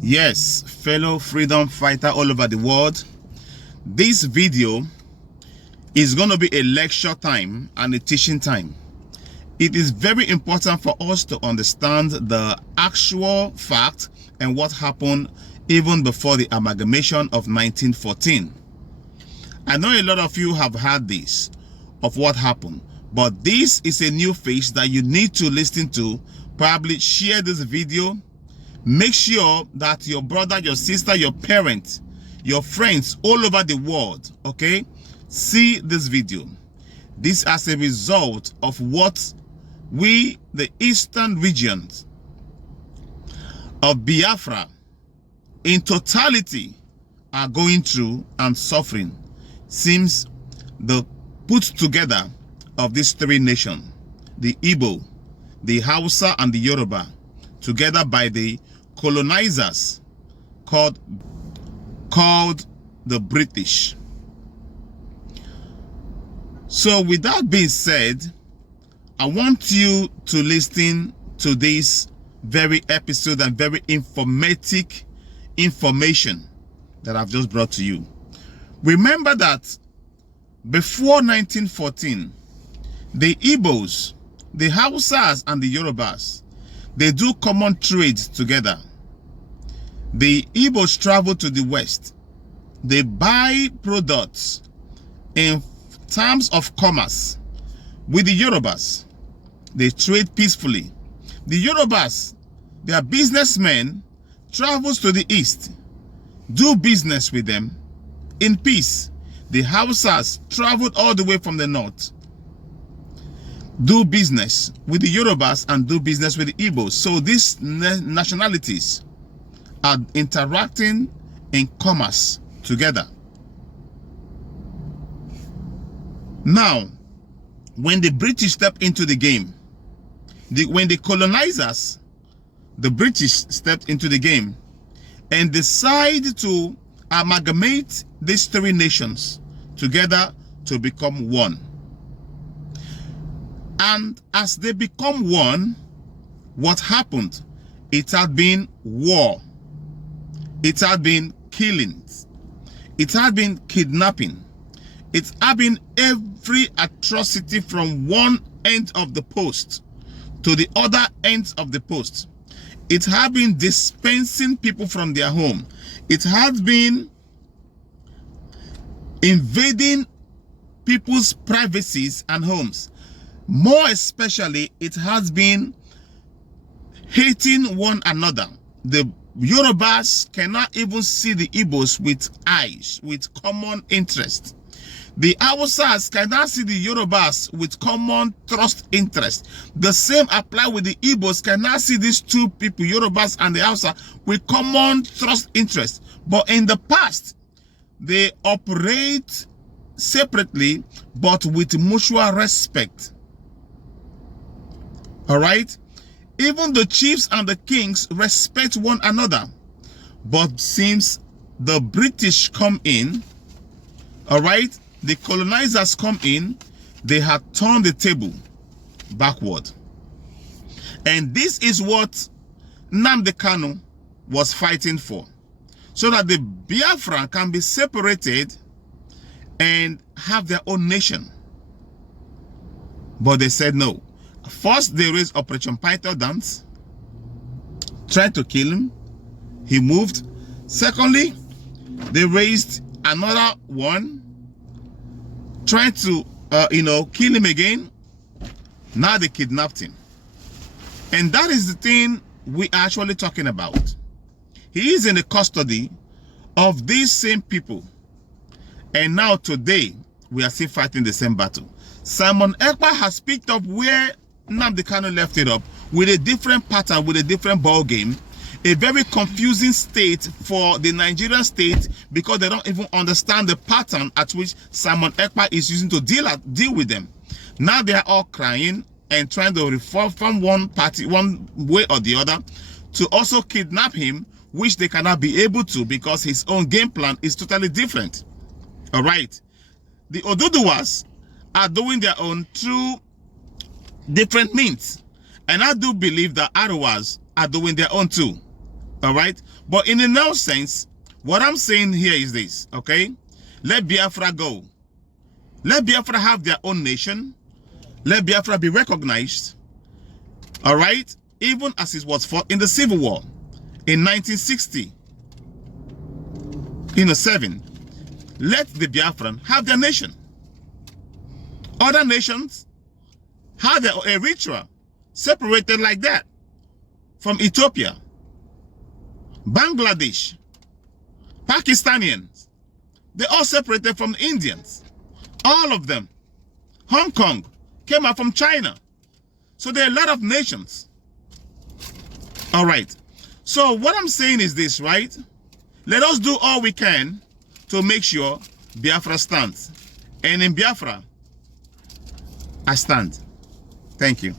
Yes, fellow freedom fighter all over the world, this video is going to be a lecture time and a teaching time. It is very important for us to understand the actual fact and what happened even before the amalgamation of 1914. I know a lot of you have heard this, of what happened, but this is a new phase that you need to listen to. Probably share this video. Make sure that your brother, your sister, your parents, your friends all over the world, okay, see this video. This as a result of what we, the eastern regions of Biafra, in totality, are going through and suffering since the put together of these three nations, the Igbo, the Hausa, and the Yoruba, together by the colonizers called the British. So with that being said, I want you to listen to this very episode and very informative information that I've just brought to you. Remember that before 1914, the Igbos, the Hausas, and the Yorubas, they do common trade together. The Igbos travel to the west. They buy products in terms of commerce with the Yorubas. They trade peacefully. The Yorubas, their businessmen, travels to the east, do business with them in peace. The Hausas traveled all the way from the north, do business with the Yorubas and do business with the Igbos. So these nationalities are interacting in commerce together. Now, when the British step into the game, when the colonizers, the British stepped into the game and decide to amalgamate these three nations together to become one. And as they become one, what happened? It had been war. It had been killings. It had been kidnapping. It had been every atrocity from one end of the post to the other ends of the post. It had been dispensing people from their home. It had been invading people's privacies and homes. More especially, it has been hating one another. The Yorubas cannot even see the Igbos with eyes, with common interest. The Hausas cannot see the Yorubas with common trust interest. The same apply with the Igbos, cannot see these two people, Yorubas and the Hausa, with common trust interest. But in the past, they operate separately, but with mutual respect. All right? Even the chiefs and the kings respect one another. But since the British come in, all right, the colonizers come in, they had turned the table backward. And this is what Nnamdi Kanu was fighting for. So that the Biafra can be separated and have their own nation. But they said no. First, they raised Operation Python Dance, tried to kill him. He moved. Secondly, they raised another one, tried to, kill him again. Now they kidnapped him. And that is the thing we are actually talking about. He is in the custody of these same people. And now today, we are still fighting the same battle. Simon Ekpa has picked up where Nnamdi Kanu left it up with a different pattern, with a different ball game. A very confusing state for the Nigerian state because they don't even understand the pattern at which Simon Ekpa is using to deal with them. Now they are all crying and trying to reform from one party, one way or the other, to also kidnap him, which they cannot be able to because his own game plan is totally different. All right. The Oduduwas are doing their own through different means. And I do believe that Arawas are doing their own too. All right? But in a now sense, what I'm saying here is this, okay? Let Biafra go. Let Biafra have their own nation. Let Biafra be recognized. All right? Even as it was fought in the Civil War in 1960. 7. Let the Biafran have their nation. Other nations have their Eritrea separated like that from Ethiopia, Bangladesh, Pakistanians. They all separated from the Indians. All of them. Hong Kong came out from China. So there are a lot of nations. All right. So what I'm saying is this, right? Let us do all we can to make sure Biafra stands. And in Biafra, I stand. Thank you.